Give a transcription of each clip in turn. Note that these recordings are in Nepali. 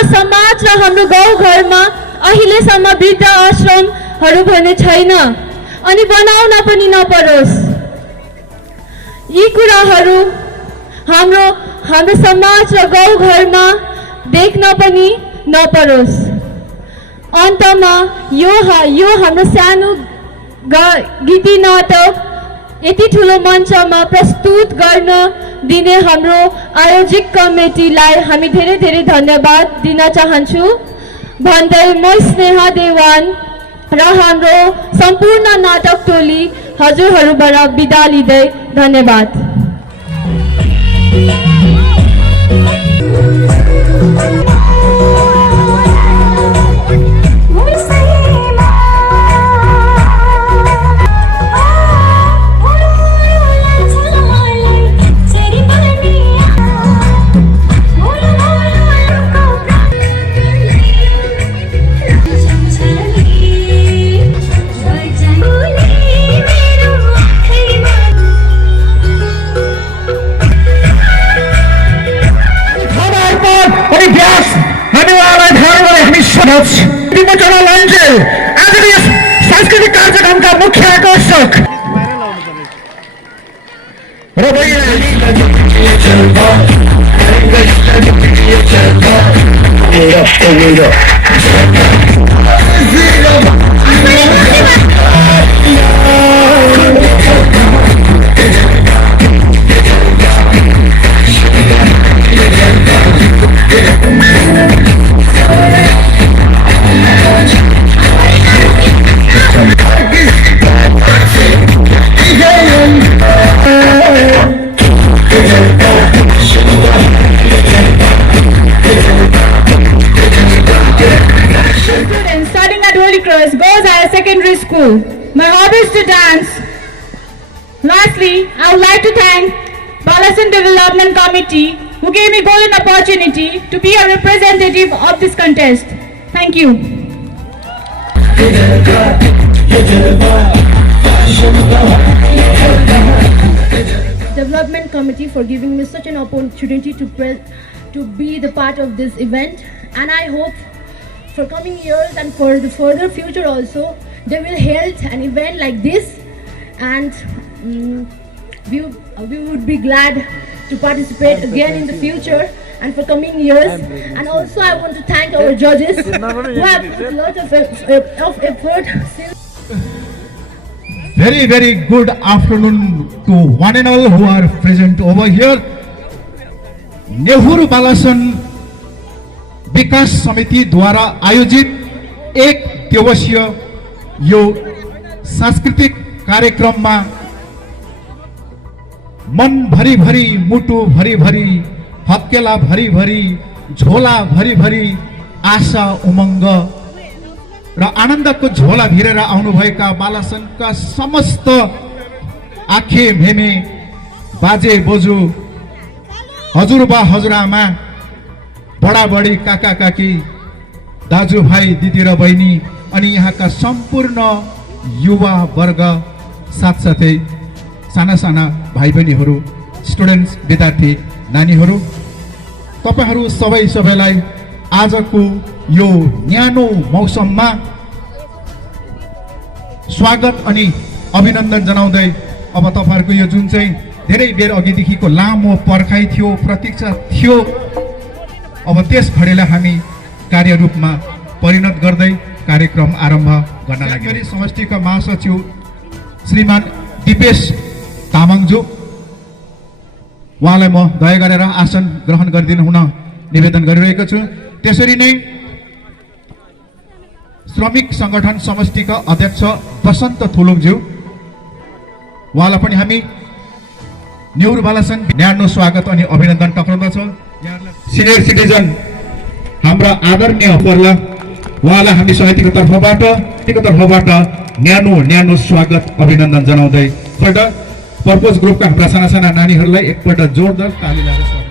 हाम्रो समाज र हाम्रो गाउँघरमा अहिलेसम्म वृद्ध आश्रमहरू भने छैन अनि बनाउन पनि नपरोस्। यी कुराहरू हाम्रो समाज र गाउँघरमा देख्न पनि नपरोस्। अन्तमा यो हाम्रो सानो गीती नाटक यति ठुलो मञ्चमा प्रस्तुत गर्न दिने हाम्रो आयोजक कमिटीलाई हामी धेरै धेरै धन्यवाद दिन चाहन्छु भन्दै म स्नेहा देवान र हाम्रो सम्पूर्ण नाटक टोली हजुरहरूबाट बिदा लिँदै धन्यवाद। आज यस सांस्कृतिक कार्यक्रमका मुख्य आकर्षक Secondary School. My hobby is to dance. Lastly, I would like to thank Balasan Development Committee who gave me golden opportunity to be a representative of this contest. Thank you. Development Committee for giving me such an opportunity to be the part of this event, and I hope for coming years and for the further future also they will hold an event like this, and we would be glad to participate again in the future and for coming years. And also I want to thank our judges who have put a lot of effort since. Very, very good afternoon to one and all who are present over here. Nehru बालासन विकास समिति द्वारा आयोजित एक दिवसीय यो सांस्कृतिक कार्यक्रममा मन भरी भरी, मुटु भरी भरी, हत्केला भरी भरी, झोला भरी भरी आशा उमंग र आनन्दको झोला भिरेर आउनुभएका बालासनका समस्त आखे मेमे, बाजे बोजू, हजुरबा हजुरआमा, बडा बडी, काका काकी, दाजु भाइ, दिदी र बहिनी अनि यहाँका सम्पूर्ण युवा वर्ग, साथसाथै साना साना भाइ बहिनीहरू, स्टुडेन्ट्स, विद्यार्थी नानीहरू, तपाईहरू सबैलाई आजको यो न्यानो मौसममा स्वागत अनि अभिनन्दन जनाउँदै अब तपाईहरुको यो जुन चाहिँ धेरै बेर अघिदेखिको लामो पर्खाइ थियो, प्रतीक्षा थियो, अब त्यस घडीलाई हामी कार्यरूपमा परिणत गर्दै कार्यक्रम आरम्भ गर्न लागेका समष्टिका महासचिव श्रीमान दिपेश तामाङज्यू, उहाँलाई म दया गरेर आसन ग्रहण गरिदिनु हुन निवेदन गरिरहेको छु। त्यसरी नै श्रमिक संगठन समष्टिका अध्यक्ष बसन्त थुलुङज्यू, उहाँलाई पनि हामी नेहरू बालासन न्यानो स्वागत अनि अभिनन्दन टक्राउँदछौँ। सिनियर सिटिजन हाम्रा आदरणीय पर्ला, उहाँलाई हामी समितिको तर्फबाट न्यानो स्वागत अभिनन्दन जनाउँदै पर्पज ग्रुपका हाम्रा साना साना नानीहरूलाई एकपल्ट जोरदार ताली लगाएर स्वागत।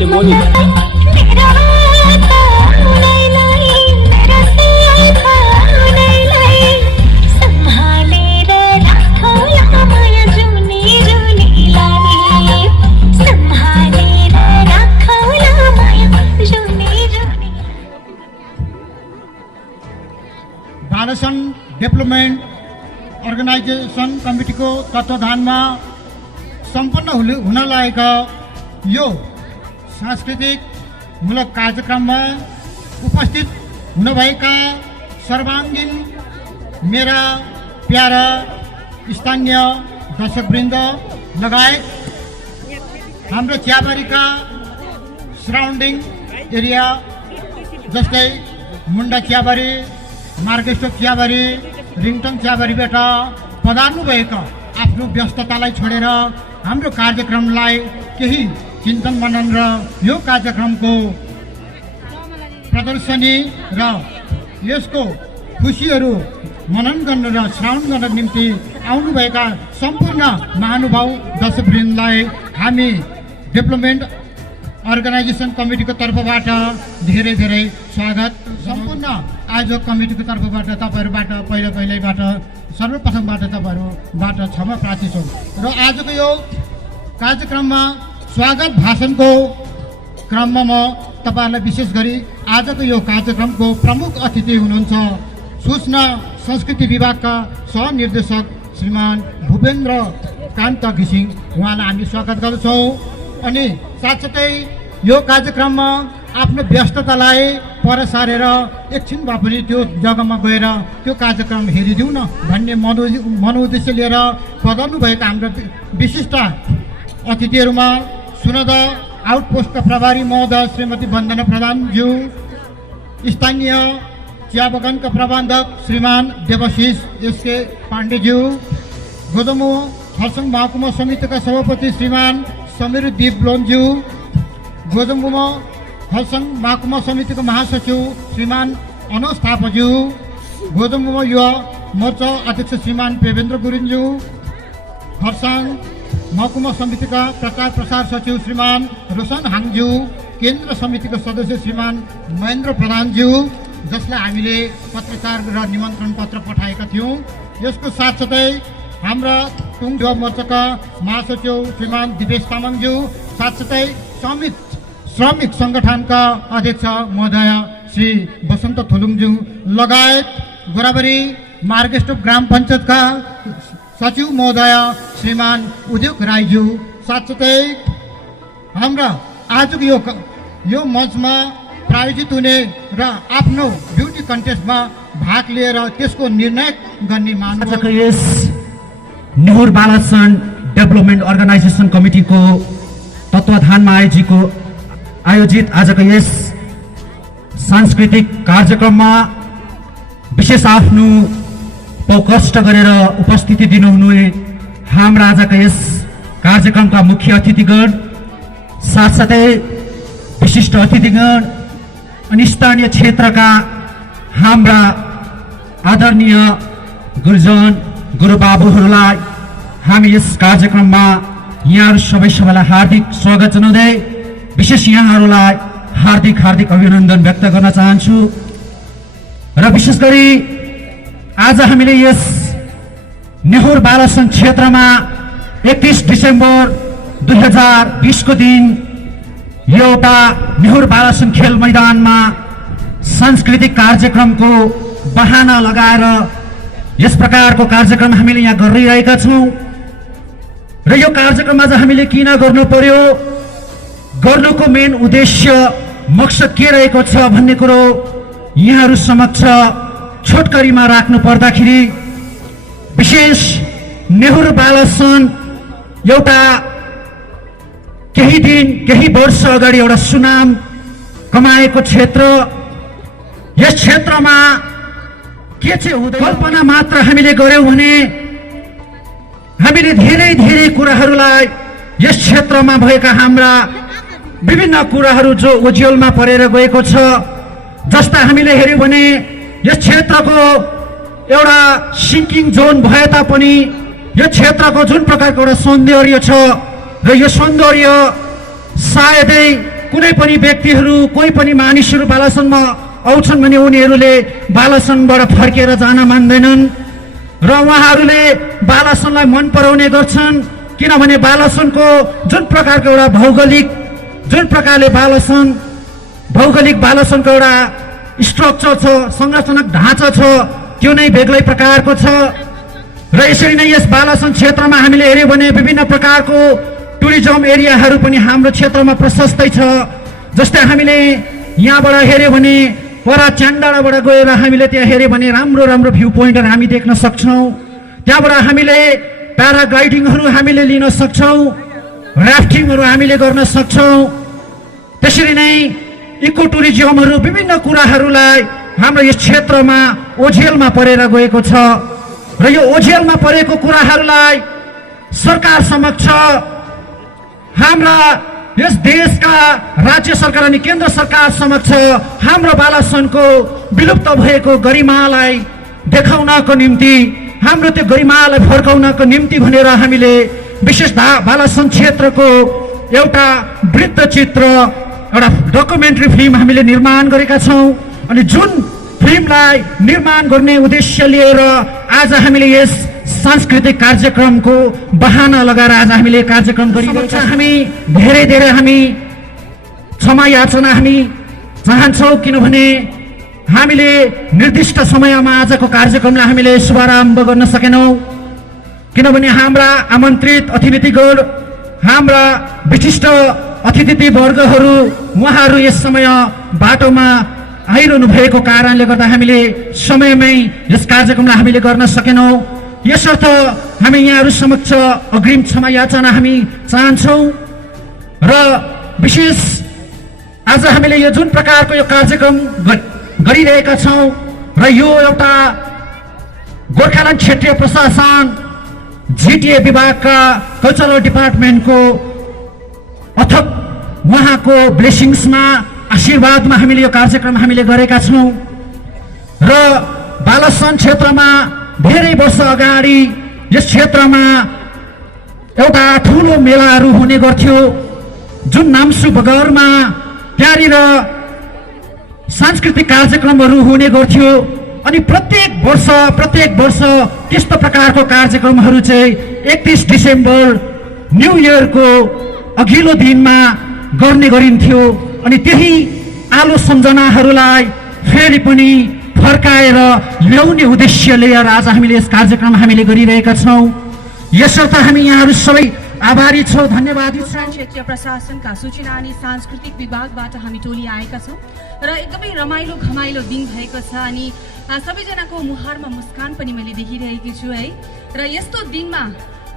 खाली मोली बालसन डेभलपमेन्ट अर्गनाइजेसन कमिटीको तत्वावधानमा सम्पन्न हुन लागेका यो सांस्कृतिक मूलक कार्यक्रममा उपस्थित हुनुभएका सर्वाङ्गीन मेरा प्यारा स्थानीय दर्शकवृन्द लगायत हाम्रो चियाबारीका सराउन्डिङ एरिया जस्तै मुन्डा चियाबारी, मार्गेस्टोक चियाबारी, रिङटङ चियाबारीबाट पधार्नुभएका आफ्नो व्यस्ततालाई छोडेर हाम्रो कार्यक्रमलाई केही चिन्तन मनन र यो कार्यक्रमको प्रदर्शनी र यसको खुसीहरू मनन गर्न र श्रवण गर्न निम्ति आउनुभएका सम्पूर्ण महानुभाव दर्शकवृन्दलाई हामी डेभलपमेन्ट अर्गनाइजेसन कमिटीको तर्फबाट धेरै धेरै स्वागत। सम्पूर्ण आयोजक कमिटीको तर्फबाट तपाईँहरूबाट पहिल्यैबाट सर्वप्रथमबाट तपाईँहरूबाट क्षमा प्रार्थी छौँ र आजको यो कार्यक्रममा स्वागत भाषणको क्रममा म तपाईँहरूलाई विशेष गरी आजको यो कार्यक्रमको प्रमुख अतिथि हुनुहुन्छ सूचना संस्कृति विभागका सहनिर्देशक श्रीमान भूपेन्द्र कान्त घिसिङ, उहाँलाई हामी स्वागत गर्दछौँ। अनि साथसाथै यो कार्यक्रममा आफ्नो व्यस्ततालाई पर सारेर एकछिन भए पनि त्यो जग्गामा गएर त्यो कार्यक्रम हेरिदिउँ न भन्ने मनोद्देश्य लिएर पधार्नुभएका हाम्रो विशिष्ट अतिथिहरूमा सुनदा आउटपोस्टका प्रभारी महोदय श्रीमती वन्दना प्रधानज्यू, स्थानीय चिया बगानका प्रबन्धक श्रीमान देवशीष एसके पाण्डेज्यू, गोदमो खरसाङ महकुमा समितिका सभापति श्रीमान समीरदीप लोन्ज्यू, गोदमो खरसाङ महकुमा समितिको महासचिव श्रीमान अनोज थापाज्यू, गोदमो युवा मोर्चा अध्यक्ष श्रीमान पेवेन्द्र गुरुङज्यू, खरसाङ महकुमा समितिका प्रचार प्रसार सचिव श्रीमान रोशन हाङज्यू, केन्द्र समितिको सदस्य श्रीमान महेन्द्र प्रधानज्यू, जसलाई हामीले पत्रकार र निमन्त्रण पत्र पठाएका थियौँ। यसको साथसाथै हाम्रा टुङ युवा मोर्चाका महासचिव श्रीमान दिपेश तामाङज्यू, साथसाथै श्रमिक सङ्गठनका अध्यक्ष महोदय श्री बसन्त थुलुङज्यू लगायत गोराबारी मार्गेस्टोक ग्राम पञ्चायतका सचिव महोदय श्रीमान उद्योग राईज्यू, साथसाथै हाम्रा आजको यो मञ्चमा प्रायोजित हुने र आफ्नो ब्युटी कन्टेस्टमा भाग लिएर त्यसको निर्णय गर्ने आजको यस नेहुर बालसन डेभलपमेन्ट अर्गनाइजेसन कमिटीको तत्वावधानमा आयोजित आजको यस सांस्कृतिक कार्यक्रममा विशेष आफ्नो कष्ट गरेर उपस्थिति दिनुहुने हाम्रा आजका यस कार्यक्रमका मुख्य अतिथिगण, साथसाथै विशिष्ट अतिथिगण अनि स्थानीय क्षेत्रका हाम्रा आदरणीय गुरुजन गुरुबाबुहरूलाई हामी यस कार्यक्रममा यहाँहरू सबैलाई हार्दिक स्वागत जनाउँदै विशेष यहाँहरूलाई हार्दिक अभिनन्दन व्यक्त गर्न चाहन्छु। र विशेष गरी आज हामीले यस नेहुर बालसन क्षेत्रमा 31 डिसेम्बर 2020 को दिन एउटा नेहुर बालसन खेल मैदानमा सांस्कृतिक कार्यक्रमको बहाना लगाएर यस प्रकारको कार्यक्रम हामीले यहाँ गरिरहेका छौँ। र यो कार्यक्रम आज हामीले किन गर्नु पर्यो, गर्नुको मेन उद्देश्य मकसद के रहेको छ भन्ने कुरो यहाँहरू समक्ष छोटकरीमा राख्नु पर्दाखेरि विशेष नेहुर बालसन एउटा केही वर्ष अगाडि एउटा सुनाम कमाएको क्षेत्र। यस क्षेत्रमा के चाहिँ हुँदैन कल्पना मात्र हामीले गर्यौं भने हामीले धेरै कुराहरूलाई यस क्षेत्रमा भएका हाम्रा विभिन्न कुराहरू जो ओझेलमा परेर गएको छ, जस्ता हामीले हेर्यौं भने यस क्षेत्रको एउटा सिङ्किङ जोन भए तापनि यो क्षेत्रको जुन प्रकारको एउटा सौन्दर्य छ र यो सौन्दर्य सायदै कुनै पनि व्यक्तिहरू कोही पनि मानिसहरू बालासनमा आउँछन् भने उनीहरूले बालासनबाट फर्केर जान मान्दैनन् र उहाँहरूले बालासनलाई मन पराउने गर्छन् किनभने बालासनको जुन प्रकारको एउटा जुन प्रकारले भौगोलिक बालासनको एउटा स्ट्रक्चर छ, संरचनात्मक ढाँचा छ, त्यो नै बेग्लै प्रकारको छ। र यसरी नै यस बालासन क्षेत्रमा हामीले हेर्यौँ भने विभिन्न प्रकारको टुरिज्म एरियाहरू पनि हाम्रो क्षेत्रमा प्रशस्तै छ। जस्तै हामीले यहाँबाट हेर्यौँ भने पर च्याङ्डाडाबाट गएर हामीले त्यहाँ हेर्यौँ भने राम्रो राम्रो भ्यू पोइन्टहरू हामी देख्न सक्छौँ। त्यहाँबाट हामीले प्याराग्लाइडिङहरू हामीले लिन सक्छौँ, राफ्टिङहरू हामीले गर्न सक्छौँ। त्यसरी नै इको टुरिज्महरू विभिन्न कुराहरूलाई हाम्रो यस क्षेत्रमा ओझेलमा परेर गएको छ र यो ओझेलमा परेको कुराहरूलाई सरकार समक्ष हाम्रा यस देशका राज्य सरकार अनि केन्द्र सरकार समक्ष हाम्रो बालासनको विलुप्त भएको गरिमालाई देखाउनको निम्ति, हाम्रो त्यो गरिमालाई फर्काउनको निम्ति भनेर हामीले विशेष बालासन क्षेत्रको एउटा वृत्तचित्र, एउटा डकुमेन्ट्री फिल्म हामीले निर्माण गरेका छौँ। अनि जुन फिल्मलाई निर्माण गर्ने उद्देश्य लिएर आज हामीले यस सांस्कृतिक कार्यक्रमको बहाना लगाएर आज हामीले कार्यक्रम गरिरहेका छौँ। हामी धेरै हामी क्षमा याचना हामी चाहन्छौँ किनभने हामीले निर्दिष्ट समयमा आजको कार्यक्रमलाई हामीले शुभारम्भ गर्न सकेनौँ। किनभने हाम्रा आमन्त्रित अतिथिगण, हाम्रा विशिष्ट अतिथिवर्गहरू उहाँहरू यस समय बाटोमा आइरहनु भएको कारणले गर्दा हामीले समयमै यस कार्यक्रमलाई हामीले गर्न सकेनौँ। यसर्थ हामी यहाँहरू समक्ष अग्रिम क्षमा याचना हामी चाहन्छौँ। र विशेष आज हामीले यो जुन प्रकारको यो कार्यक्रम गरिरहेका छौँ र यो एउटा गोर्खाल्यान्ड क्षेत्रीय प्रशासन जिटिए विभागका कल्चरल डिपार्टमेन्टको अथक उहाँको ब्लेसिङ्समा, आशीर्वादमा हामीले यो कार्यक्रम हामीले गरेका छौँ। र बालासन क्षेत्रमा धेरै वर्ष अगाडि यस क्षेत्रमा एउटा ठुलो मेलाहरू हुने गर्थ्यो जुन नाम्सु बगरमा, त्यहाँनिर सांस्कृतिक कार्यक्रमहरू हुने गर्थ्यो। अनि प्रत्येक वर्ष त्यस्तो प्रकारको कार्यक्रमहरू चाहिँ 31 डिसेम्बर न्यू इयरको अघिल्लो दिनमा गर्ने गरिन्थ्यो। अनि त्यही आलो सम्झनाहरूलाई फेरि पनि फर्काएर ल्याउने उद्देश्य लिएर आज हामीले यस कार्यक्रम हामीले गरिरहेका छौँ। यसर्थ हामी यहाँहरू सबै आभारी छौँ, धन्यवादी छौँ। क्षेत्रीय प्रशासनका सूचना अनि सांस्कृतिक विभागबाट हामी टोली आएका छौँ र एकदमै रमाइलो घमाइलो दिन भएको छ अनि सबैजनाको मुहारमा मुस्कान पनि मैले देखिरहेकी छु है। र यस्तो दिनमा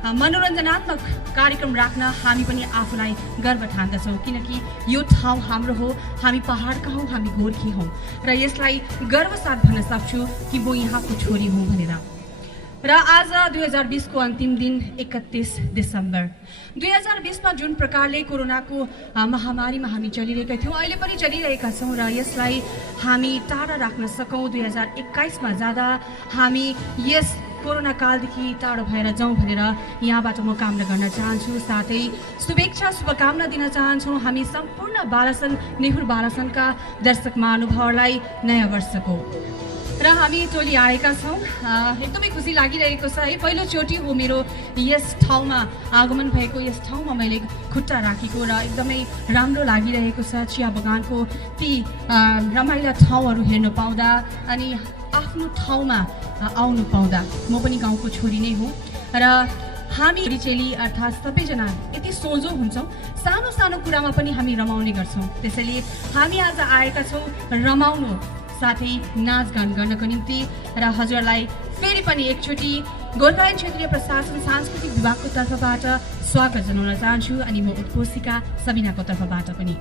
मनोरञ्जनात्मक कार्यक्रम राख्न हामी पनि आफूलाई गर्व ठान्दछौँ किनकि यो ठाउँ हाम्रो हो, हामी पहाडका हौँ, हामी गोर्खे हौँ र यसलाई गर्वसाथ भन्न सक्छु कि म यहाँको छोरी हुँ भनेर। र आज 2020 को अन्तिम दिन 31 डिसेम्बर 2020 मा जुन प्रकारले कोरोनाको महामारीमा हामी चलिरहेका थियौँ, अहिले पनि चलिरहेका छौँ र यसलाई हामी टाढा राख्न सकौँ। 2021 मा जाँदा हामी यस कोरोना कालदेखि टाढो भएर जाउँ भनेर यहाँबाट म कामना गर्न चाहन्छु। साथै शुभेच्छा शुभकामना दिन चाहन्छौँ हामी सम्पूर्ण बालासन नेहुर बालासनका दर्शक महानुभावहरूलाई नयाँ वर्षको। र हामी टोली आएका छौँ, एकदमै खुसी लागिरहेको छ है। पहिलोचोटि हो मेरो यस ठाउँमा आगमन भएको, यस ठाउँमा मैले खुट्टा राखेको र एकदमै राम्रो लागिरहेको छ। चिया बगानको ती रमाइला ठाउँहरू हेर्न पाउँदा अनि आफ्नो ठाउँमा आउनु पाउँदा म पनि गाउँको छोरी नै हुँ र हामी चेली अर्थात् सबैजना यति सोझो हुन्छौँ, सानो सानो कुरामा पनि हामी रमाउने गर्छौँ। त्यसैले हामी आज आएका छौँ रमाउनु साथै नाचगान गर्नको निम्ति र हजुरलाई फेरि पनि एकचोटि गोर्खाल्यान्ड क्षेत्रीय प्रशासन सांस्कृतिक विभागको तर्फबाट स्वागत जनाउन चाहन्छु अनि म उद्घोषिका सबिनाको तर्फबाट पनि।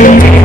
Thank you.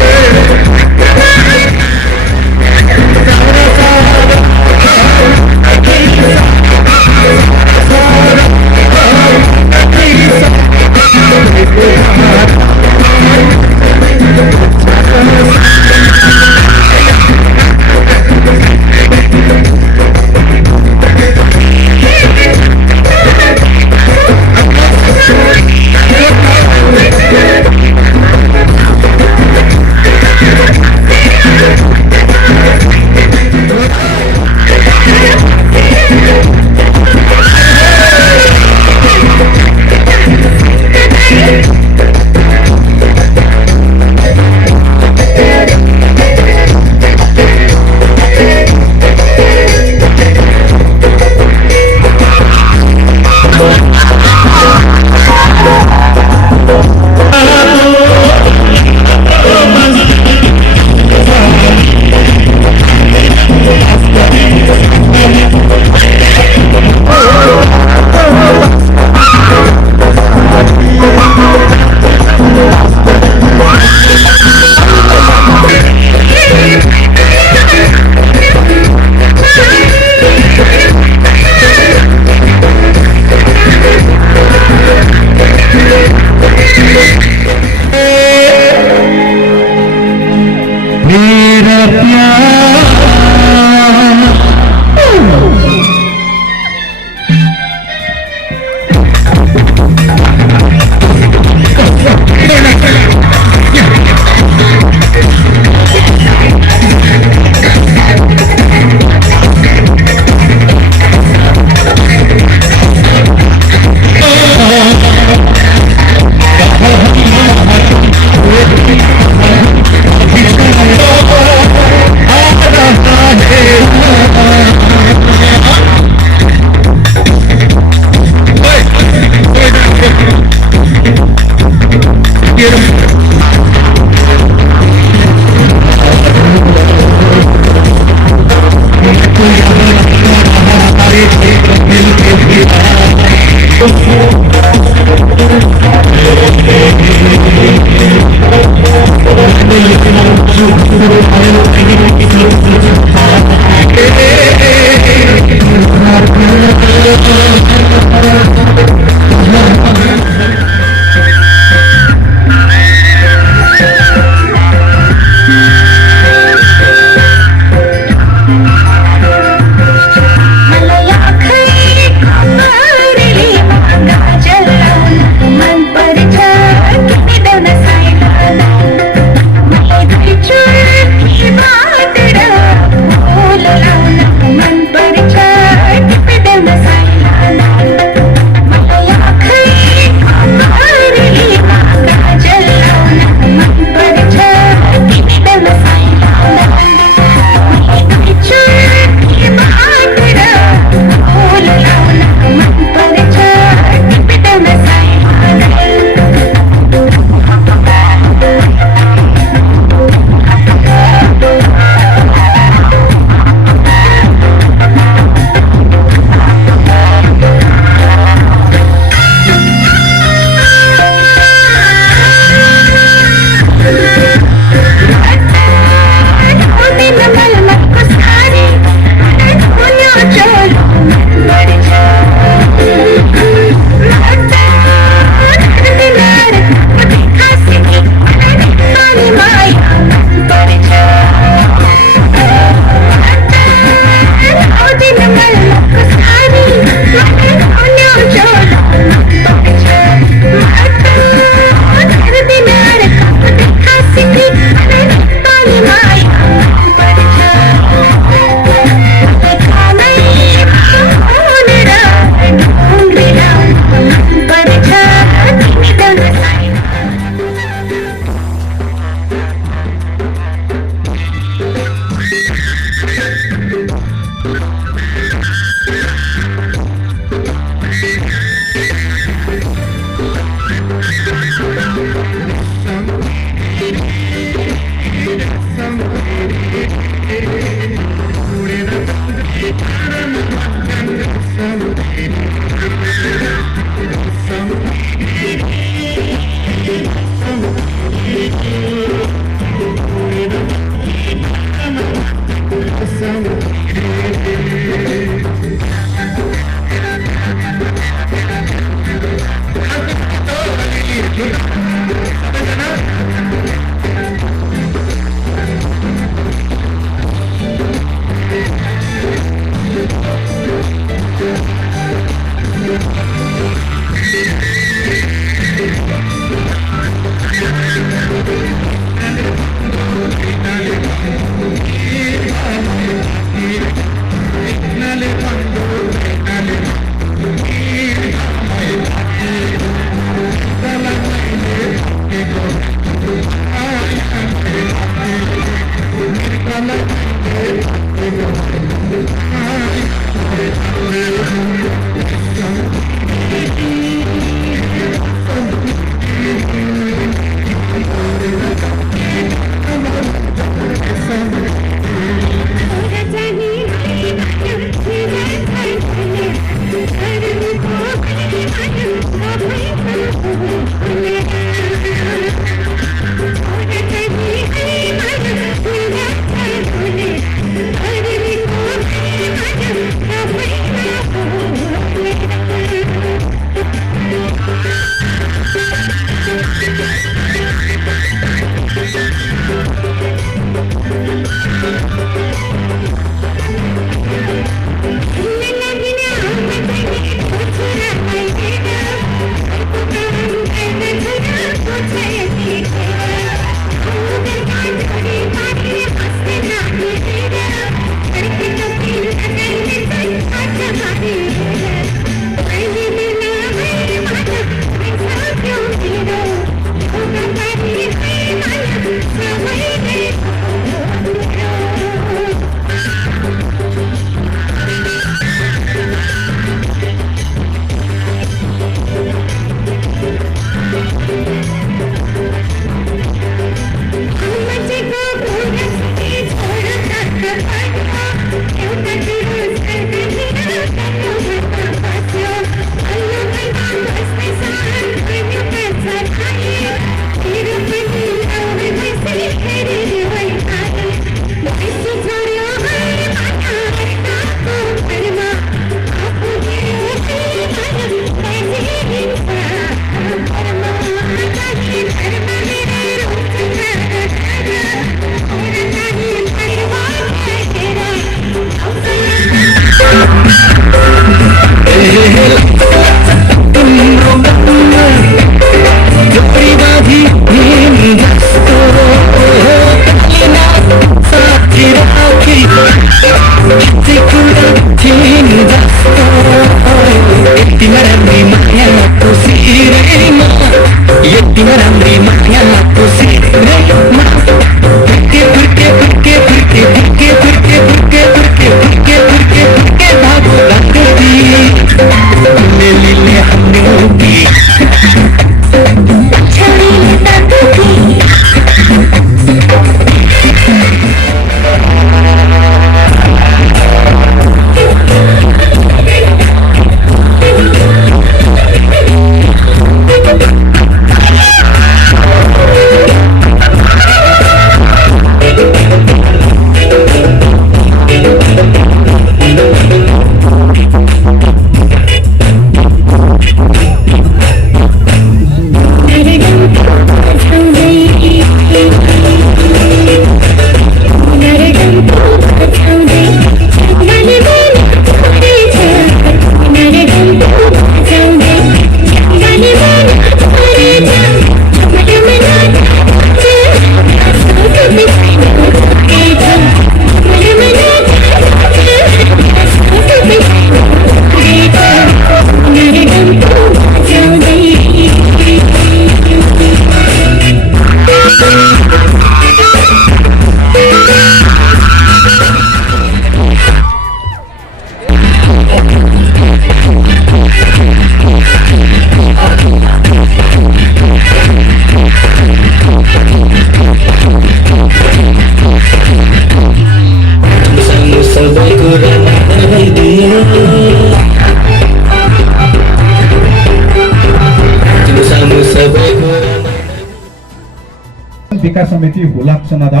विकास समिति हुलाक सनादा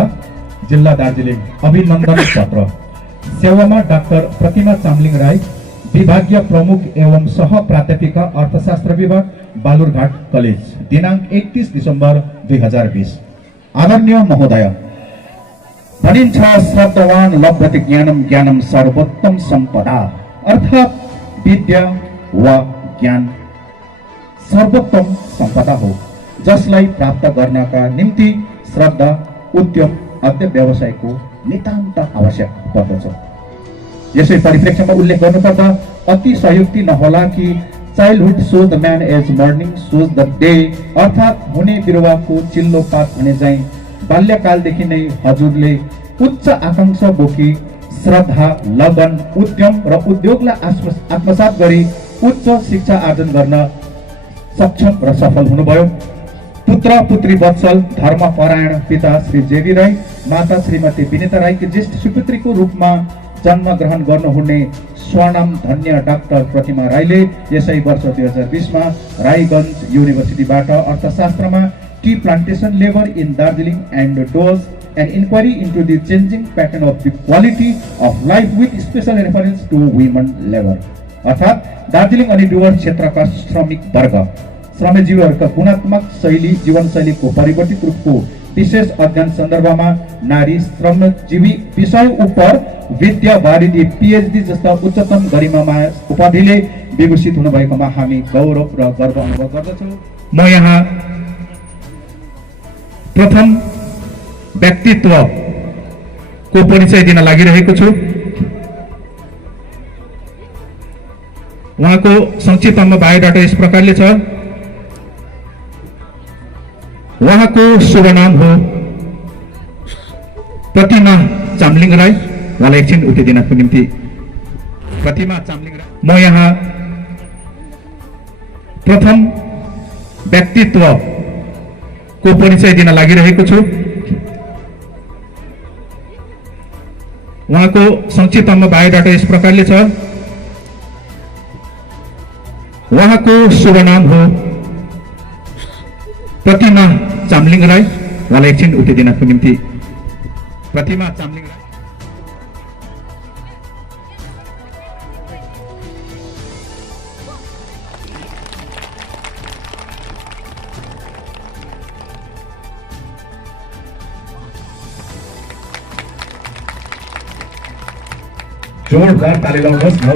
जिल्ला दार्जिलिङ अभिनन्दन पत्र सेवामा डाक्टर प्रतिमा चामलिङ राई विभागीय प्रमुख एवं सह प्राध्यापिका अर्थशास्त्र विभाग बालुरघाट कलेज दिनांक 31 डिसेम्बर 2020। आदरणीय महोदय, भनिन्छ श्रद्धावान लभ्यते ज्ञानम ज्ञानम सर्वोत्तम सम्पदा, अर्थात् विद्या वा ज्ञान सर्वोत्तम सम्पदा हो जसलाई प्राप्त गर्नका निम्ति श्रद्धा उद्यम अध्ययन व्यवसायको नितान्त आवश्यक पर्दछ। यसै परिप्रेक्ष्यमा उल्लेख गर्नुपर्दा अति संयुक्ति नहोला कि childhood shows the man as morning shows the day, अर्थात् हुने बिरुवाको चिल्लो पात भने चाहिँ बाल्यकालदेखि नै हजुरले उच्च आकांक्षा बोकी श्रद्धा लगन उद्यम र उद्योगलाई आत्मसात गरी उच्च शिक्षा आर्जन गर्न सक्षम र सफल हुनुभयो। पुत्र पुत्री वत्सल धर्मपरायण पिता श्री जेबी राई, माता श्रीमती विनिता राईकी ज्येष्ठ सुपुत्रीको रूपमा जन्म ग्रहण गर्नुहुने स्वनाम धन्य डाक्टर प्रतिमा राईले यसै वर्ष 2020 मा राईगञ्ज युनिभर्सिटीबाट अर्थशास्त्रमा T plantation labour in Darjeeling and dose an inquiry into the changing pattern of the quality of life with special reference to women labor, अर्थात् दार्जिलिङ अनि डुवर्स क्षेत्रका श्रमिक वर्ग श्रमजीवीहरूका गुणात्मक शैली जीवनशैलीको परिवर्तित रूपको विशेष अध्ययन सन्दर्भमा नारी श्रमजीवी विषय उप विद्या वारिधि पीएचडी जस्ता उच्चतम गरिमामा उपाधिले विभूषित हुनुभएकोमा हामी गौरव र गर्व अनुभव गर्दछौँ। म यहाँ प्रथम व्यक्तित्व को परिचय दिन लागिरहेको छु। उहाँको संक्षिप्तमा बायोडाटा यस प्रकारले छ। उहाँको शुभ नाम हो प्रतिमा चामलिङ राई। उहाँलाई एकछिन उत्तर दिनको निम्ति प्रतिमा चामलिङ राई। म यहाँ प्रथम व्यक्तित्व को परिचय दिन लागिरहेको छु। उहाँको संक्षिप्तमा बायोडाटा यस प्रकारले छ। उहाँको शुभ नाम हो प्रतिमा चामलिङ राई। उहाँलाई एकछिन उत्तर दिनको निम्ति प्रतिमा चामलिङ राई। जोरदार ताली लगाउनुहोस् न।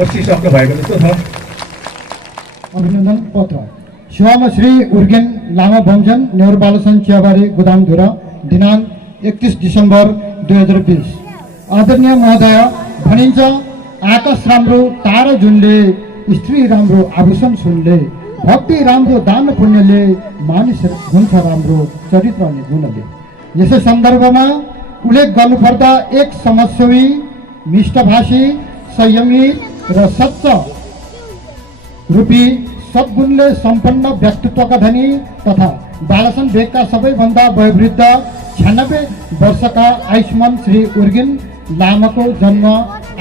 ओर्सिसक्नु भएको जस्तो छ। अभिनन्दन पत्र सेवामा श्री उर्गेन लामा बमजन नेहरू बालसन चियाबारी गुदामधुरा दिनाङ्क 31 डिसेम्बर 2020। आदरणीय महोदय, भनिन्छ आकाश राम्रो तारा जुनले, स्त्री राम्रो आभूषण सुनले, भक्ति राम्रो दान पुण्यले, मानिस हुन्छ राम्रो चरित्र अनि गुणले। यसै सन्दर्भमा उल्लेख गर्नुपर्दा एक समाजसेवी, मिष्टभाषी, संयमी र सच्चा रूपी सद्गुणले सम्पन्न व्यक्तित्वका धनी तथा बालसन भेगका सबैभन्दा वयोवृद्ध 96 वर्षका आयुष्मान श्री उर्गेन लामाको जन्म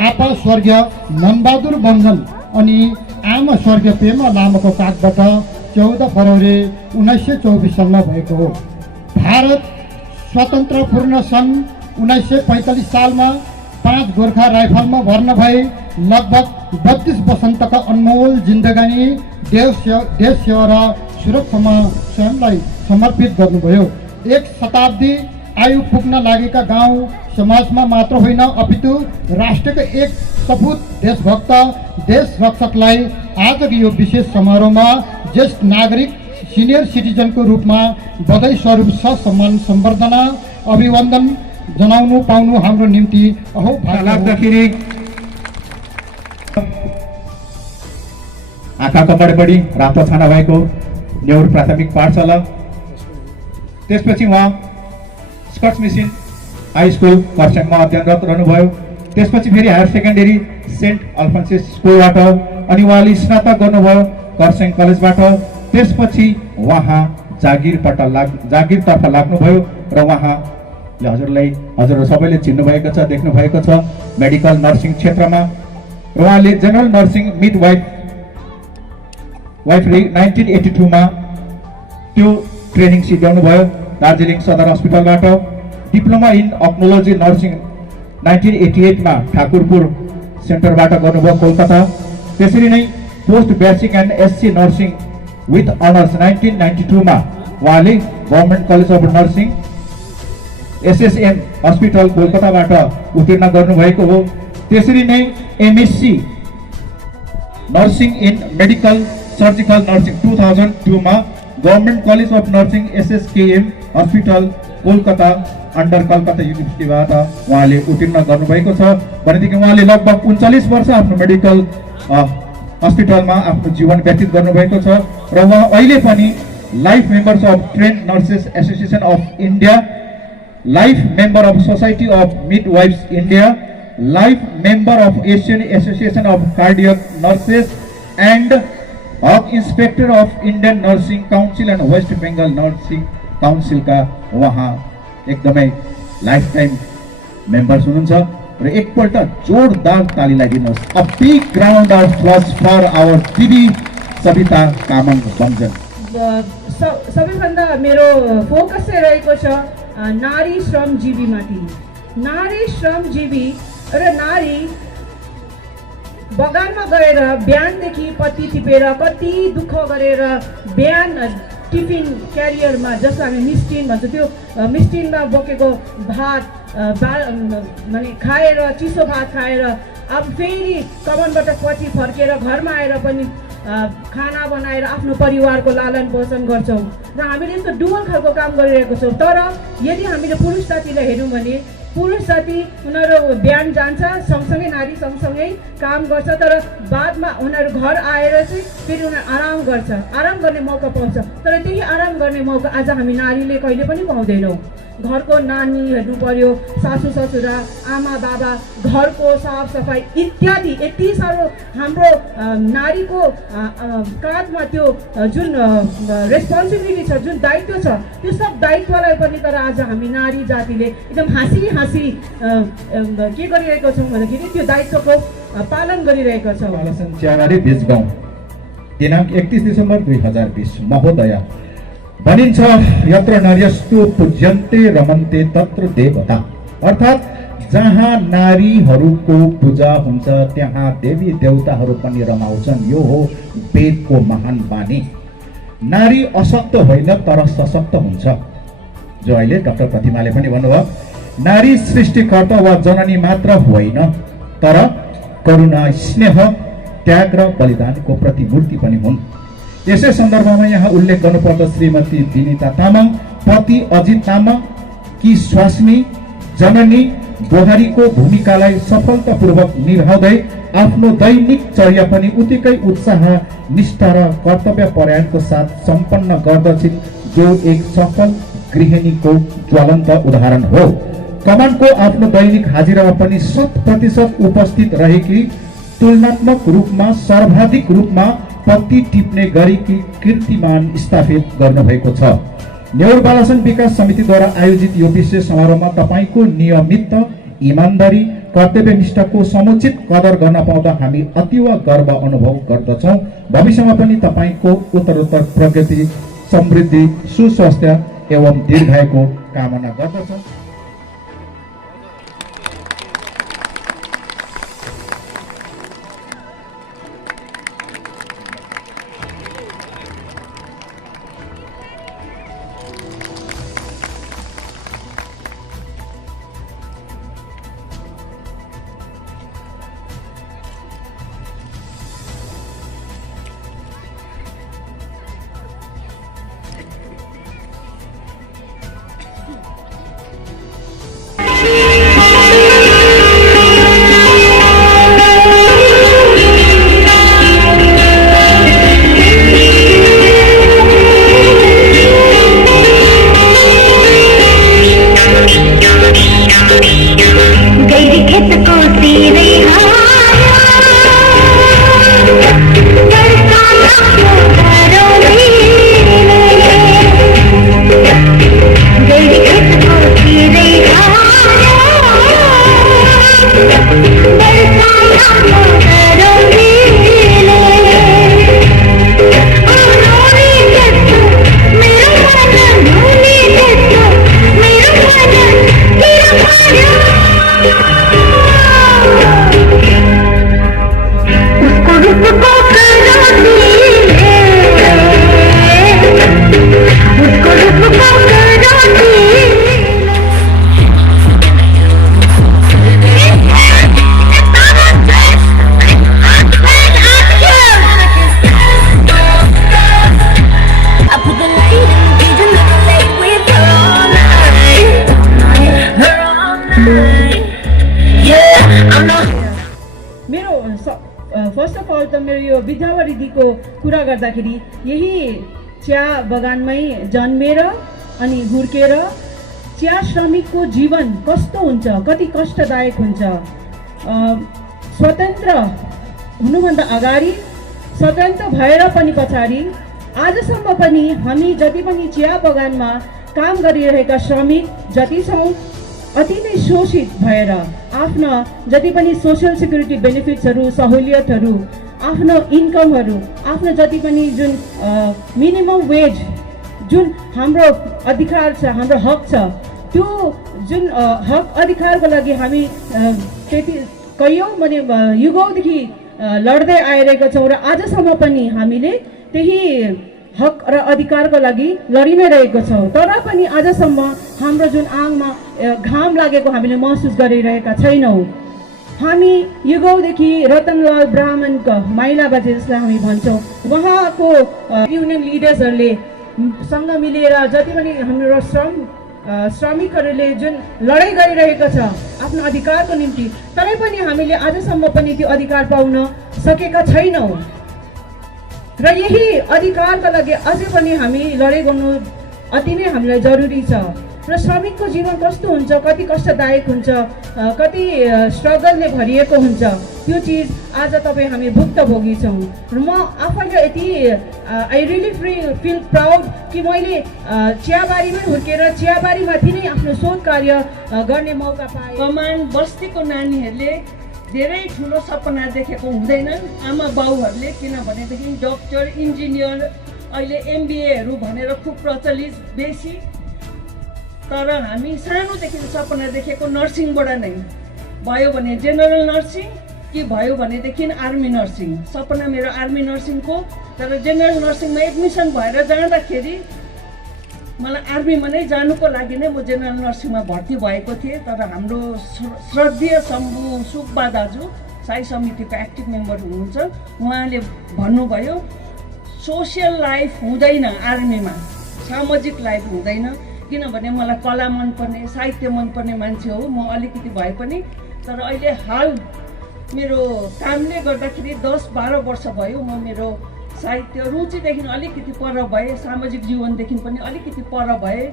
आपा स्वर्गीय मनबहादुर बन्जन अनि आमा स्वर्गीय पेमा लामाको काखबाट 14 फरवरी 1924 सालमा भएको हो। भारत स्वतन्त्र पूर्ण सन् 1945 सालमा 5 गोर्खा राइफलमा भर्ना भई लगभग 32 वसन्तका अनमोल जिन्दगानी देश सेवा र सुरक्षामा स्वयंलाई समर्पित गर्नुभयो। एक शताब्दी आयु पुग्न लागेका गाउँ समाजमा मात्र होइन, अपितु राष्ट्रको एक सपूत देशभक्त देश रक्षकलाई आजको यो विशेष समारोहमा ज्येष्ठ नागरिक सिनियर सिटिजनको रूपमा बधाई स्वरूप सम्मान सम्बर्धना अभिवन्दन जनाउनु पाउनु हाम्रो निम्ति लाग्दाखेरि आँखा कपडबडी रातो छाना भएको नेउर प्राथमिक पाठशाला, त्यसपछि उहाँ स्कट्स मिसन हाई स्कुल खरसाङमा अध्ययनरत रहनुभयो। त्यसपछि फेरि हायर सेकेन्डरी सेन्ट अल्फन्सिस स्कुलबाट अनि उहाँले स्नातक गर्नुभयो खरसाङ कलेजबाट। त्यसपछि उहाँ जागिरतर्फ लाग्नुभयो र उहाँले हजुरहरू सबैले चिन्नु भएको छ, देख्नु भएको छ मेडिकल नर्सिङ क्षेत्रमा। र उहाँले जेनरल नर्सिङ मिड वाइफले 1982 मा त्यो ट्रेनिङ सिध्याउनु भयो दार्जिलिङ सदर हस्पिटलबाट। डिप्लोमा इन अक्नोलोजी नर्सिङ 1988 मा ठाकुरपुर सेन्टरबाट गर्नुभयो कोलकाता। त्यसरी नै post basic and SC nursing with honours 1992 मा उहाँले government college of nursing SSM hospital कोलकाताबाट उत्तीर्ण गर्नुभएको हो। त्यसरी नै MSc nursing in medical surgical nursing 2002 मा government college of nursing SSKM hospital Kolkata under Calcutta युनिभर्सिटीबाट उहाँले उत्तीर्ण गर्नुभएको छ। भनेदेखि उहाँले लगभग 39 वर्ष आफ्नो मेडिकल हस्पिटलमा आफ्नो जीवन व्यतीत गर्नुभएको छ। र उहाँ अहिले पनि life members of trained nurses association of India, life member of society of midwives India, life member of Asian association of cardiac nurses and hub inspector of Indian nursing council and west Bengal nursing काउन्सिलका उहाँ एकदमै लाइफ टाइम मेम्बर्स हुनुहुन्छ। र एकपल्ट जोरदार ताली लगाइदिनुहोस्। A big round of applause for our दिदी सविता तामाङ बन्जन। सबैभन्दा मेरो फोकस चाहिँ रहेको छ नारी श्रमजीवीमाथि। नारी श्रमजीवी र नारी बगानमा गएर बिहानदेखि पत्ती टिपेर कति दुःख गरेर बिहान टिफिन क्यारियरमा जसलाई हामी मिस्टिन भन्छ त्यो मिस्टिनमा बोकेको भात माने खाएर चिसो भात खाएर अब फेरि कमानबाट पछि फर्केर घरमा आएर पनि खाना बनाएर आफ्नो परिवारको लालन पोषण गर्छौँ र हामीले यस्तो डुबल खालको काम गरिरहेको छौँ। तर यदि हामीले पुरुष साथीलाई हेऱ्यौँ भने पुरुष साथी उनीहरू बिहान जान्छ सँगसँगै नारी सँगसँगै काम गर्छ, तर बादमा उनीहरू घर आएर चाहिँ फेरि उनीहरू आराम गर्छ, आराम गर्ने मौका पाउँछ। तर त्यही आराम गर्ने मौका आज हामी नारीले कहिले पनि पाउँदैनौँ। घरको नानी हेर्नु पर्यो, सासू ससुरा, आमा बाबा, घरको साफसफाइ इत्यादि यति साह्रो हाम्रो नारीको काँधमा त्यो जुन रेस्पोन्सिबिलिटी छ, जुन दायित्व छ, त्यो सब दायित्वलाई पनि तर आज हामी नारी जातिले एकदम हाँसी के गरिरहेको छौँ भन्दाखेरि त्यो दायित्वको पालन गरिरहेको छौँ। बालसन च्यावारी बीजगाउँ दिनाङ्क 31 डिसेम्बर 2020 महोदय। भनिन्छ यत्र नार्यस्तु पूज्यन्ते रमन्ते तत्र देवता, अर्थात् जहाँ नारीहरूको पूजा हुन्छ त्यहाँ देवी देवताहरू पनि रमाउँछन्। यो हो वेदको महान बानी। नारी अशक्त होइन तर सशक्त हुन्छ, जो अहिले डाक्टर प्रतिमाले पनि भन्नुभयो। नारी सृष्टिकर्ता वा जननी मात्र होइन तर करुणा, स्नेह, त्याग र बलिदानको प्रतिमूर्ति पनि हुन्। यसै सन्दर्भमा यहाँ उल्लेख गर्नुपर्दा श्रीमती विनिता तामाङ, पति अजित तामाङ कि स्वास्नी जननी बोहारीको भूमिकालाई सफलतापूर्वक निभाउँदै आफ्नो दैनिक चर्या पनि उत्तिकै उत्साह निष्ठा र कर्तव्य परायणको साथ सम्पन्न गर्दछिन्, जो एक सफल गृहिणीको ज्वलन्त उदाहरण हो। कमानको आफ्नो दैनिक हाजिरामा पनि 100% उपस्थित रहेकी, तुलनात्मक रूपमा सर्वाधिक रूपमा पत्ती टिप्ने गरेकी कीर्तिमान स्थापित गर्नुभएको छ। नेउर बालासन विकास समितिद्वारा आयोजित यो विशेष समारोहमा तपाईको नियमित इमानदारी कर्तव्यनिष्ठाको समुचित कदर गर्न पाउँदा हामी अतीव गर्व अनुभव गर्दछौँ। भविष्यमा पनि तपाईको उत्तरोत्तर प्रगति, समृद्धि, सुस्वास्थ्य एवं दीर्घायुको कामना गर्दछौँ। फर्स्ट अफ अल त मेरो यो विद्यावती दिदीको कुरा गर्दाखेरि यही चिया बगानमै जन्मेर अनि हुर्केर चिया श्रमिकको जीवन कस्तो हुन्छ, कति कष्टदायक हुन्छ, स्वतन्त्र हुनुभन्दा अगाडि, स्वतन्त्र भएर पनि पछाडि, आजसम्म पनि हामी जति पनि चिया बगानमा काम गरिरहेका श्रमिक जति छौँ अति नै शोषित भएर आफ्ना जति पनि सोशल सिक्युरिटी बेनिफिट्सहरू, सहुलियतहरू, आफ्नो इन्कमहरू, आफ्नो जति पनि जुन मिनिमम वेज जुन हाम्रो अधिकार छ, हाम्रो हक छ, त्यो जुन हक अधिकारको लागि हामी त्यति कैयौँ माने युगौँदेखि लड्दै आइरहेका छौँ र आजसम्म पनि हामीले त्यही हक र अधिकारको लागि लडी नै रहेको छौँ। तर पनि आजसम्म हाम्रो जुन आङमा घाम लागेको हामीले महसुस गरिरहेका छैनौँ। हामी युगौँदेखि रतनलाल ब्राह्मणको माइला बाजे जसलाई हामी भन्छौँ, उहाँको युनियन लिडर्सहरूले सँग मिलेर जति पनि हाम्रो श्रमिकहरूले जुन लडाइँ गरिरहेको छ आफ्नो अधिकारको निम्ति, तरै पनि हामीले आजसम्म पनि त्यो अधिकार पाउन सकेका छैनौँ र यही अधिकारका लागि अझै पनि हामी लडाइँ गर्नु अति नै हामीलाई जरुरी छ। र श्रमिकको जीवन कस्तो हुन्छ, कति कष्टदायक हुन्छ, कति स्ट्रगलले भरिएको हुन्छ, त्यो चिज आज तपाईँ हामी भुक्तभोगी छौँ। र म आफैले यति आई रियली फिल प्राउड कि मैले चियाबारीमै हुर्केर चियाबारीमाथि नै आफ्नो शोध कार्य गर्ने मौका पाएँ। कमान बस्तीको नानीहरूले धेरै ठुलो सपना देखेको हुँदैनन् आमा बाउहरूले, किनभनेदेखि डक्टर, इन्जिनियर, अहिले एमबिएहरू भनेर खुब प्रचलित बेसी। तर हामी सानोदेखि सपना देखेको नर्सिङबाट नै भयो भने जेनरल नर्सिङ कि भयो भनेदेखि आर्मी नर्सिङ। सपना मेरो आर्मी नर्सिङको, तर जेनरल नर्सिङमा एडमिसन भएर जाँदाखेरि मलाई आर्मीमा नै जानुको लागि नै म जेनरल नर्सिङमा भर्ती भएको थिएँ। तर हाम्रो श्रद्धेय शम्भु सुब्बा दाजु साई समितिको एक्टिभ मेम्बर हुनुहुन्छ, उहाँले भन्नुभयो सोसियल लाइफ हुँदैन आर्मीमा, सामाजिक लाइफ हुँदैन, किनभने मलाई कला मनपर्ने साहित्य मनपर्ने मान्छे हो म अलिकति भए पनि। तर अहिले हाल मेरो कामले गर्दाखेरि 10-12 वर्ष भयो म मेरो साहित्य रुचिदेखि अलिकति पर भए, सामाजिक जीवनदेखि पनि अलिकति पर भए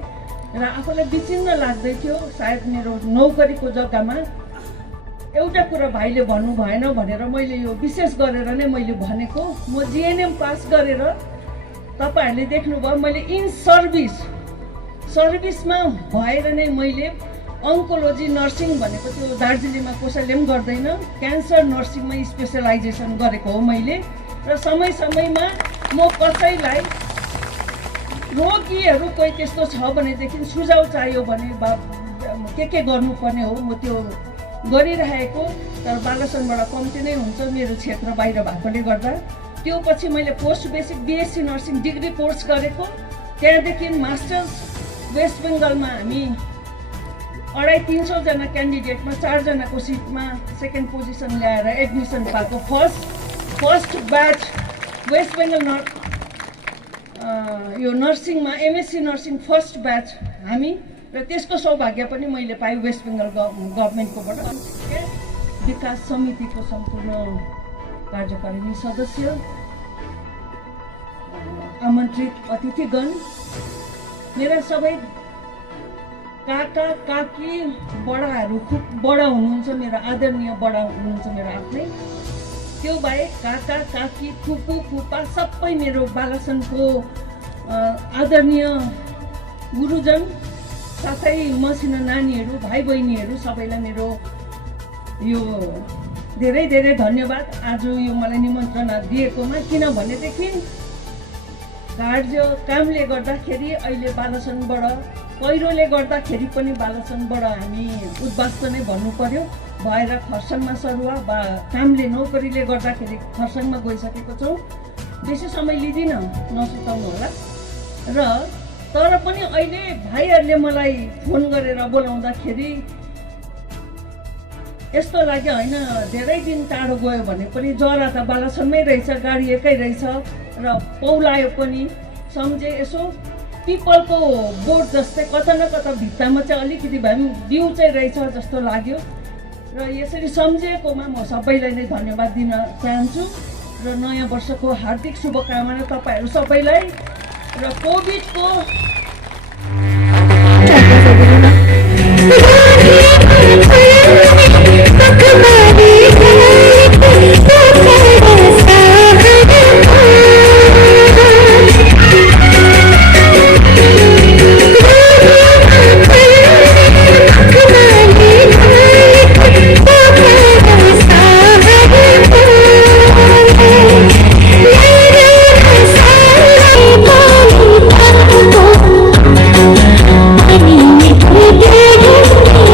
र आफूलाई विचिन्न लाग्दै थियो। सायद मेरो नौकरीको जग्गामा एउटा कुरा भाइले भन्नु भएन भनेर मैले यो विशेष गरेर नै मैले भनेको। म जिएनएम पास गरेर तपाईहरूले देख्नुभयो मैले इन सर्भिसमा भएर नै मैले अङ्कोलोजी नर्सिङ भनेको त्यो दार्जिलिङमा कसैले पनि गर्दैन, क्यान्सर नर्सिङमा स्पेसलाइजेसन गरेको हो मैले। र समय समयमा म कसैलाई रोगीहरू कोही त्यस्तो छ भनेदेखि सुझाउ चाहियो भने के गर्नुपर्ने हो म त्यो गरिरहेको। तर बालसनबाट कम्ती नै हुन्छ मेरो क्षेत्र बाहिर भएकोले गर्दा। त्यो पछि मैले post basic BSc nursing degree course गरेको। त्यहाँदेखि मास्टर्स वेस्ट बेङ्गलमा हामी 250-300 जना क्यान्डिडेटमा 4 जनाको सिटमा सेकेन्ड पोजिसन ल्याएर एडमिसन पाएको फर्स्ट ब्याच वेस्ट बेङ्गल यो नर्सिङमा एमएससी नर्सिङ फर्स्ट ब्याच हामी। र त्यसको सौभाग्य पनि मैले पाएँ वेस्ट बेङ्गल गभर्मेन्टकोबाट। विकास समितिको सम्पूर्ण कार्यकारिणी सदस्य, आमन्त्रित अतिथिगण, मेरा सबै काका काकी बडाहरू खुब बडा हुनुहुन्छ, मेरो आदरणीय बडा हुनुहुन्छ मेरो आफ्नै। त्यो बाहेक काका काकी फुपू फुपा सबै मेरो बालसनको आदरणीय गुरुजन, साथै मसिना नानीहरू, भाइ बहिनीहरू सबैलाई मेरो यो धेरै धेरै धन्यवाद आज यो मलाई निमन्त्रणा दिएकोमा। किनभनेदेखि कामले गर्दाखेरि अहिले बालसनबाट पहिरोले गर्दाखेरि पनि बालसनबाट हामी उद्वास्त नै भन्नु पर्यो भएर खरसाङमा सरुवा कामले नोकरीले गर्दाखेरि खरसाङमा गइसकेको छौँ। बेसी समय लिँदिनँ, नसुताउनु होला। र तर पनि अहिले भाइहरूले मलाई फोन गरेर बोलाउँदाखेरि यस्तो लाग्यो होइन धेरै दिन टाढो गयो भने पनि जरा त बालसनमै रहेछ, गाडी एकै रहेछ र पौलायो पनि सम्झे यसो पिपलको बोट जस्तै कता न कता भित्तामा चाहिँ अलिकति भए पनि बिउ चाहिँ रहेछ जस्तो लाग्यो। र यसरी सम्झिएकोमा म सबैलाई नै धन्यवाद दिन चाहन्छु र नयाँ वर्षको हार्दिक शुभकामना तपाईँहरू सबैलाई। र कोभिडको Thank you.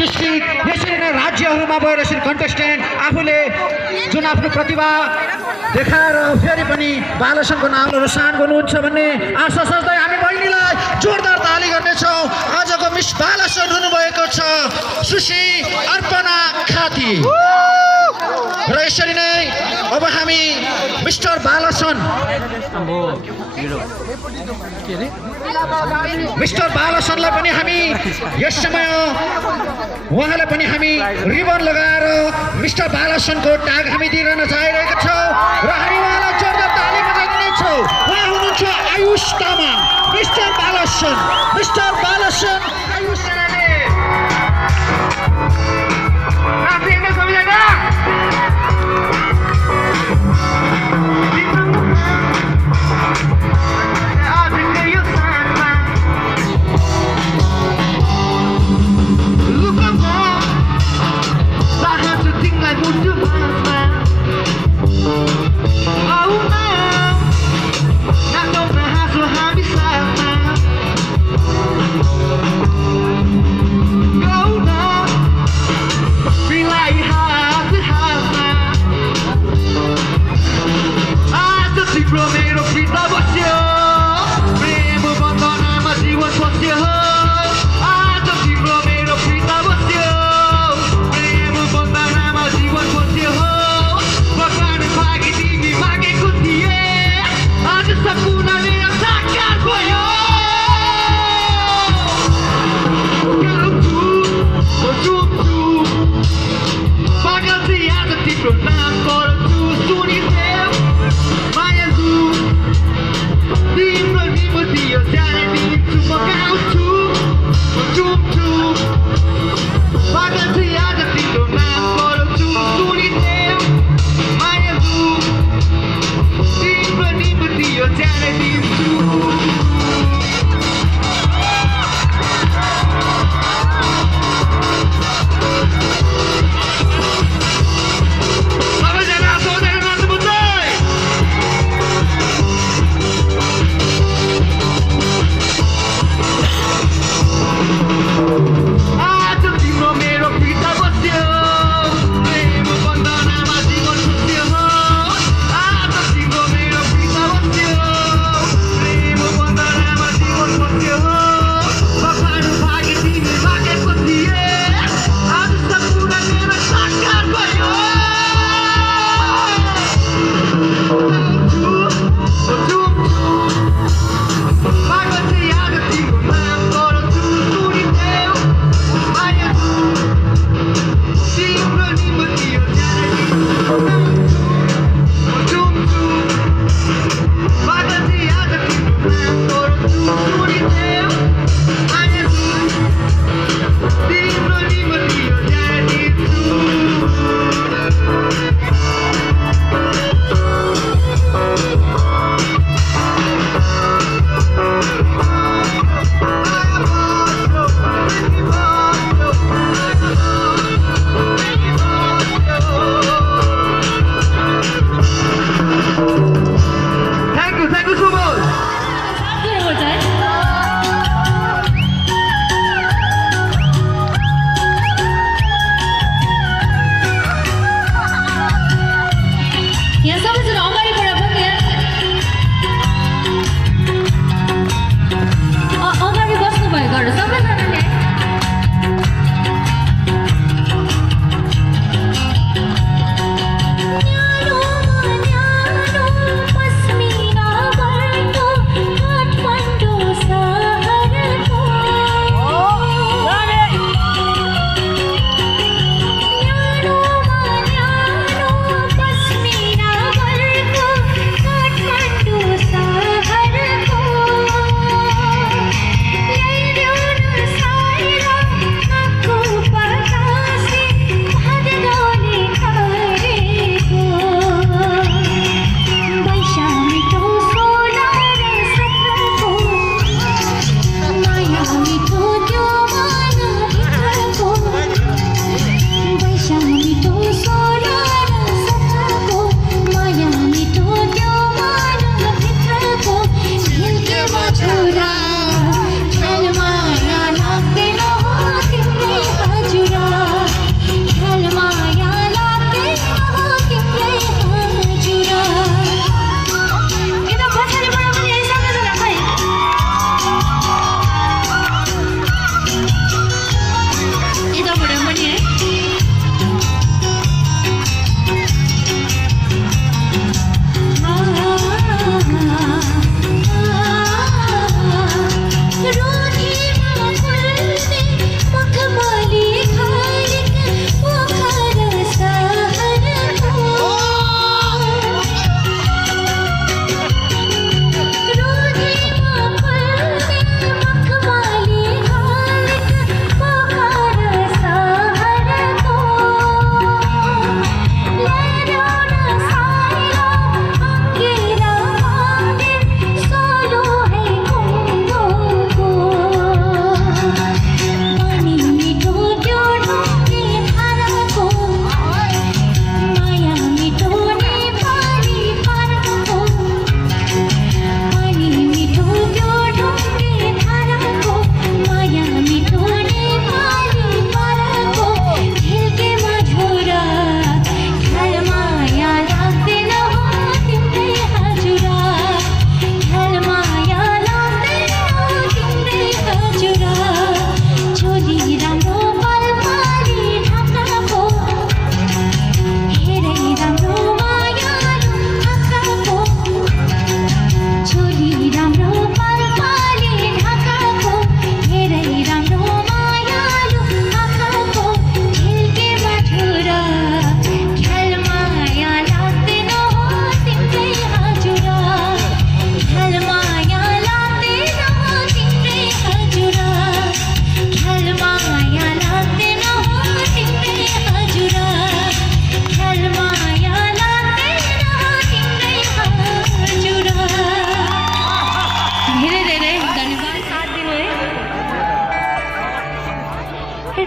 डिस्ट्रिक्ट यसरी नै राज्यहरूमा गएर यसरी कन्टेस्टेन्ट आफूले जुन आफ्नो प्रतिभा देखाएर फेरि पनि बालसनको नामले रोशन गर्नुहुन्छ भन्ने आशा सोच्दै हामी बहिनीलाई जोरदार ताली गर्नेछौँ। आजको मिस बालसन हुनुभएको छ सुशी अर्पणा खाती र यसरी नै अब हामी मिस्टर बालसन बालसनलाई पनि हामी यस समय उहाँलाई पनि हामी रिबन लगाएर मिस्टर बालसनको ट्याग हामी दिइरहन चाहिरहेका छौँ र हामी उहाँलाई जोरदार ताली बजाइदिनेछौँ। उहाँ हुनुहुन्छ आयुष तामाङ। मिस्टर बालसन आयुष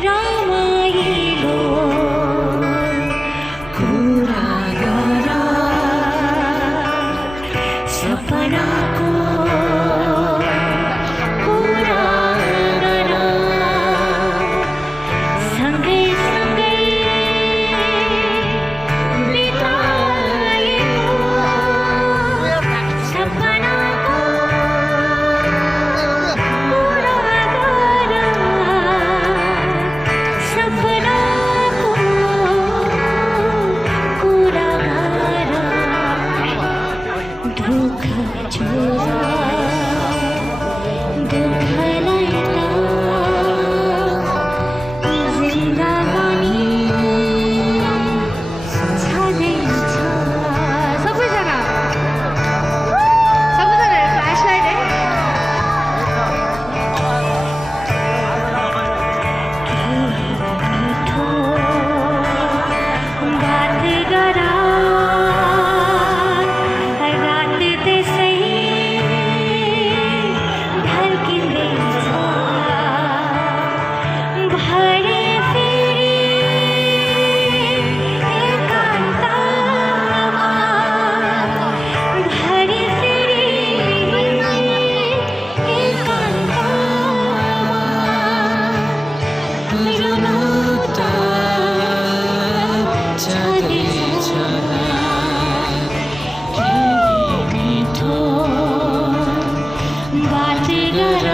रमाइलो कुरा गर सपनाको कुरा गर सँगै सँगै बिताइलो सपनाको कुरा गर सपनाको कुरा गर दुःख छोड दुःखलाई त जिन्दगानी छँदैछ सबैजना फ्ल्यासलाइट है मिठो बात गर रात त्यसै ढल्किँदैछ भरे फेरि एकान्तमा भरे फेरि एकान्तमा रुनु त छँदैछ मिठो बात गर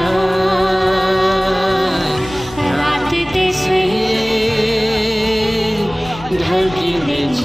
रात त्यसै ढल्किँदैछ